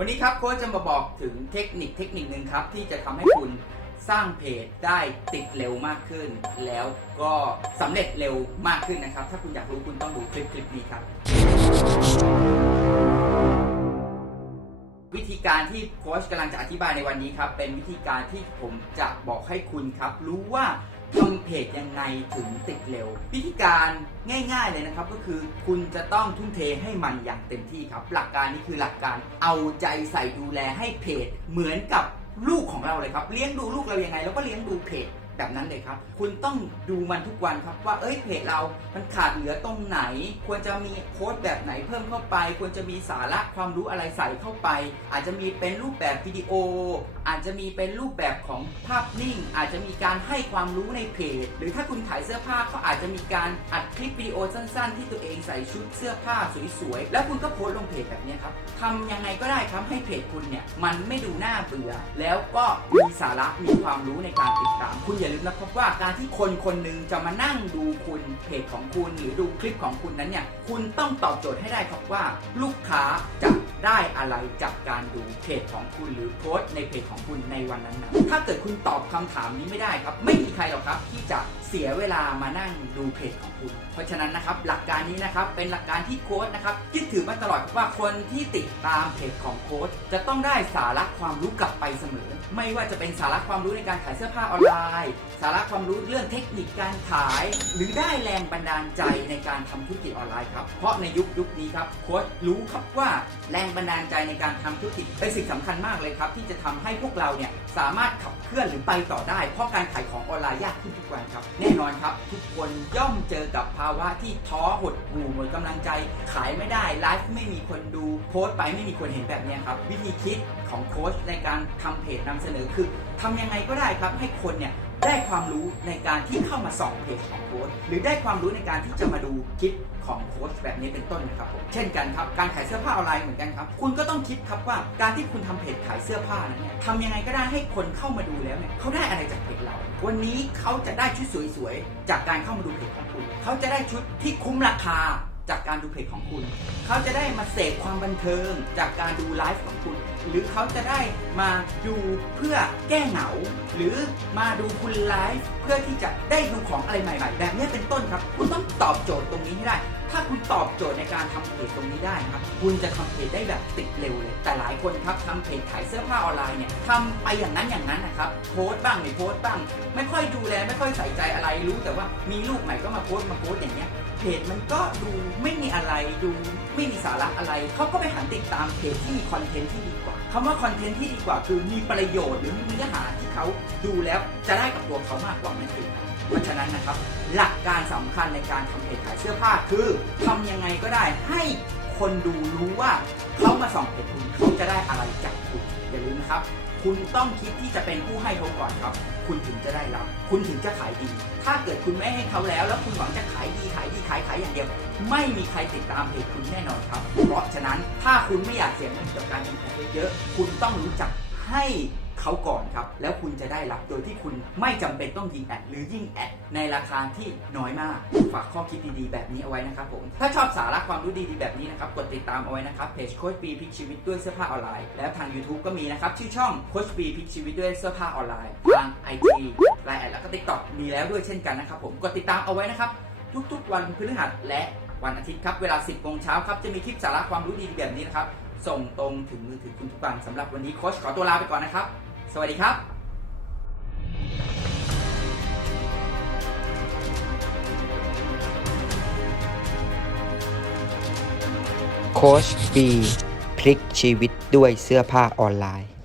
วันนี้ครับโค้ชจะมาบอกถึงเทคนิคเทคนิคหนึ่งครับ ที่จะทำให้คุณสร้างเพจได้ติดเร็วมากขึ้น แล้วก็สำเร็จเร็วมากขึ้นนะครับ ถ้าคุณอยากรู้คุณต้องดูคลิปคลิปนี้ครับ วิธีการที่โค้ชกำลังจะอธิบายในวันนี้ครับ เป็นวิธีการที่ผมจะบอกให้คุณครับ รู้ว่า ทำเพจยังไงถึงติดเร็ว วิธีการง่าย ๆเลยนะครับ ก็คือคุณจะต้องทุ่มเทให้มันอย่างเต็มที่ครับ หลักการนี้คือหลักการเอาใจใส่ดูแลให้เพจเหมือนกับลูกของเราเลยครับ เลี้ยงดูลูกเรายังไงเราก็เลี้ยงดูเพจ แบบนั้นเลยครับ คุณต้องดูมันทุกวันครับว่าเอ้ยเพจเรา มันขาดเหลือตรงไหน ควรจะมีโพสต์แบบไหนเพิ่มเข้าไป ควรจะมีสาระความรู้อะไรใส่เข้าไป อาจจะมีเป็นรูปแบบวิดีโอ อาจจะมีเป็นรูปแบบของภาพนิ่ง อาจจะมีการให้ความรู้ในเพจ หรือถ้าคุณขายเสื้อผ้าก็อาจจะมีการอัดคลิปวิดีโอสั้น ๆ ที่ตัวเองใส่ชุดเสื้อผ้าสวยๆ แล้วคุณก็โพสต์ลงเพจแบบนี้ครับทำยังไงก็ได้ครับให้เพจคุณเนี่ยมันไม่ดูน่าเบื่อ แล้วก็มีสาระมีความรู้ในการติดตามคุณอย่าลืมนะครับว่าการที่คนคนหนึ่งจะมานั่งดูคุณเพจของคุณ หรือดูคลิปของคุณนั้นเนี่ยคุณต้องตอบโจทย์ให้ได้ครับว่า ลูกค้าจะได้อะไรจากการดูเพจของคุณหรือโพสต์ในเพจของคุณในวันนั้นนะถ้าเกิดคุณตอบคำถามนี้ไม่ได้ครับ ไม่มีใครหรอกครับที่จะเสียเวลามานั่งดูเพจของคุณ เพราะฉะนั้นนะครับหลักการนี้นะครับเป็นหลักการที่โค้ชนะครับยึดถือมาตลอดครับว่าคนที่ติดตามเพจของโค้ชจะต้องได้สาระความรู้กลับไปเสมอ ไม่ว่าจะเป็นสาระความรู้ในการขายเสื้อผ้าออนไลน์สาระความรู้เรื่องเทคนิคการขาย หรือได้แรงบันดาลใจในการทำธุรกิจออนไลน์ครับ เพราะในยุคยุคนี้ครับโค้ชรู้ครับว่าแรงบันดาลใจในการทำธุรกิจเป็นสิ่งสำคัญมากเลยครับ ที่จะทำให้พวกเราเนี่ยสามารถขับเคลื่อนหรือไปต่อได้ เพราะการขายของออนไลน์ยากขึ้นทุกวันครับ แน่นอนครับ ทุกคนย่อมเจอกับภาวะที่ท้อหดหู่หมดกำลังใจ ขายไม่ได้ไลฟ์ไม่มีคนดูโพสต์ไปไม่มีคนเห็นแบบเนี้ยครับวิธีคิดของโค้ชในการทำเพจนำเสนอคือทำยังไงก็ได้ครับให้คนเนี่ย ได้ความรู้ในการที่เข้ามาส่องเพจของโค้ชหรือได้ความรู้ในการที่จะมาดูคลิปของโค้ชแบบนี้เป็นต้นนะครับผมเช่นกันครับการขายเสื้อผ้าออนไลน์เหมือนกันครับ คุณก็ต้องคิดครับว่าการที่คุณทำเพจขายเสื้อผ้านั้นเนี่ยทำยังไงก็ได้ให้คนเข้ามาดูแล้วเนี่ยเขาได้อะไรจากเพจเรา วันนี้เขาจะได้ชุดสวยๆจากการเข้ามาดูเพจของคุณ เขาจะได้ชุดที่คุ้มราคา จากการดูเพจของคุณ เขาจะได้มาเสพความบันเทิงจากการดูไลฟ์ของคุณ หรือเขาจะได้มาดูเพื่อแก้เหงา หรือมาดูคุณไลฟ์เพื่อที่จะได้ดูของอะไรใหม่ๆ แบบนี้เป็นต้นครับ คุณต้องตอบโจทย์ตรงนี้ให้ได้ ถ้าคุณตอบโจทย์ในการทำเพจตรงนี้ได้นะครับ คุณจะทำเพจได้แบบติดเร็วเลย แต่หลายคนครับทำเพจขายเสื้อผ้าออนไลน์เนี่ยทำไปอย่างนั้นอย่างนั้นนะครับโพสต์บ้างไม่โพสต์บ้าง ไม่ค่อยดูแลไม่ค่อยใส่ใจอะไรรู้แต่ว่ามีลูกใหม่ก็มาโพสต์มาโพสต์อย่างเงี้ย เพจมันก็ดูไม่มีอะไรดูไม่มีสาระอะไรเขาก็ไปหันติดตามเพจที่มีคอนเทนต์ที่ดีกว่าคำว่าคอนเทนต์ที่ดีกว่า คือมีประโยชน์หรือมีเนื้อหาที่เขาดูแล้วจะได้กับตัวเขามากกว่านั่นเองเพราะฉะนั้นนะครับ หลักการสำคัญในการทำเพจขายเสื้อผ้าคือทำยังไงก็ได้ให้ คนดูรู้ว่าเขามาส่องเพจคุณเขาจะได้อะไรจากคุณอย่าลืมนะครับ คุณต้องคิดที่จะเป็นผู้ให้เขาก่อนครับ คุณถึงจะได้รับ คุณถึงจะขายดี ถ้าเกิดคุณไม่ให้เขาแล้ว แล้วคุณหวังจะขายดีขายดีขายขายอย่างเดียว ไม่มีใครติดตามเพจคุณแน่นอนครับ เพราะฉะนั้นถ้าคุณไม่อยากเสียเงินกับการทำแอดเยอะๆคุณต้องรู้จักให้ เขาก่อนครับ แล้วคุณจะได้รับโดยที่คุณไม่จำเป็นต้องยิงแอดหรือยิ่งแอดในราคาที่น้อยมาก ฝากข้อคิดดีๆ แบบนี้เอาไว้นะครับผม ถ้าชอบสาระความรู้ดีๆแบบนี้นะครับ กดติดตามเอาไว้นะครับ เพจโค้ชปีพิกชีวิตด้วยเสื้อผ้าออนไลน์ แล้วทาง YouTube ก็มีนะครับ ชื่อช่องโค้ชปีพิกชีวิตด้วยเสื้อผ้าออนไลน์ ทาง IG ไลน์แอดแล้วก็ TikTok มีแล้วด้วยเช่นกันนะครับผม กดติดตามเอาไว้นะครับ ทุกๆ วันพฤหัสและวันอาทิตย์ครับ เวลา 10โมงเช้าครับ จะมีคลิปสาระความรู้ดีๆแบบนี้นะครับ ส่งตรงถึงมือถือคุณทุกวันสำหรับวันนี้โค้ชขอตัวลาไปก่อนนะครับ สวัสดีครับโค้ชบีพลิกชีวิตด้วยเสื้อผ้าออนไลน์